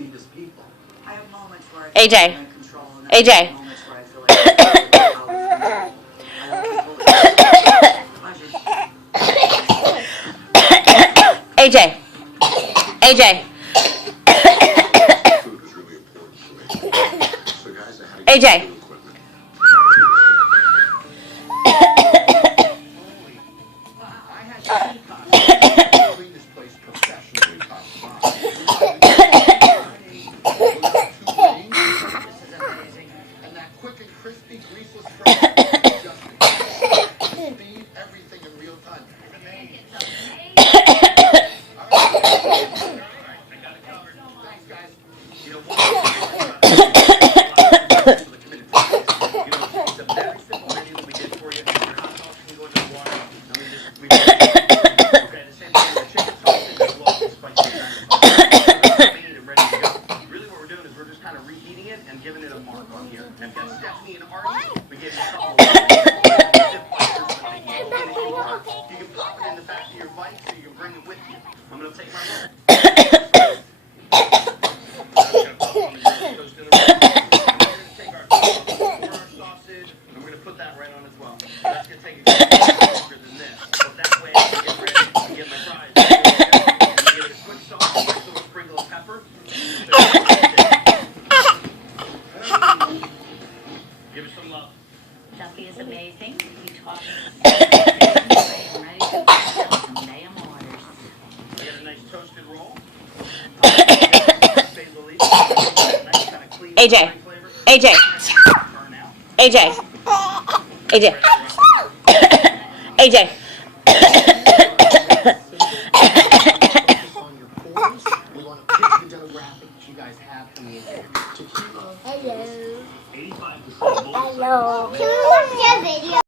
sweetest people. I have moments where I AJ. feel like I'm in control, and then I AJ. have moments where I feel like I'm out of control. I don't control it. Pleasure. AJ. AJ. Food was really important to me. So guys, I had to AJ. get new equipment. I had to clean this place professionally, top to bottom. This is amazing. And that quick and crispy, greaseless fry, just speed, everything in real time. It's amazing. All right, I got it covered. Thanks, guys. You know, one thing it's a very simple menu that we did for you. Your hot sauce can go in the water. And we okay, the same thing with chicken sausage as well as spicy clean and ready to go. Really what we're doing is we're just kind of reheating it and giving it a mark on here. And got Stephanie and Artie. We gave you a couple of dip wipers so they can get it in work. You can pop it in the back of your bike so you can bring it with you. I'm going to take my roll. I'm going to pop on the toast in the roll. And we're going to take our sausage and we're going to put that right on as well. That's going to take a little longer than this. But that way I can get ready to get my fries. And give it a quick sauce, a nice little sprinkle of pepper. Give it some love. Duffy is amazing. You taught me I'm ready to fill some damn orders. I got a nice toasted roll. Basil leaf. Nice kind of clean AJ. flavor. AJ. Burn out. AJ. AJ. AJ. On your pores, we want to pitch the demographic that you guys have coming in here. Tequila, Hello. 85% Hello. Can we watch your video?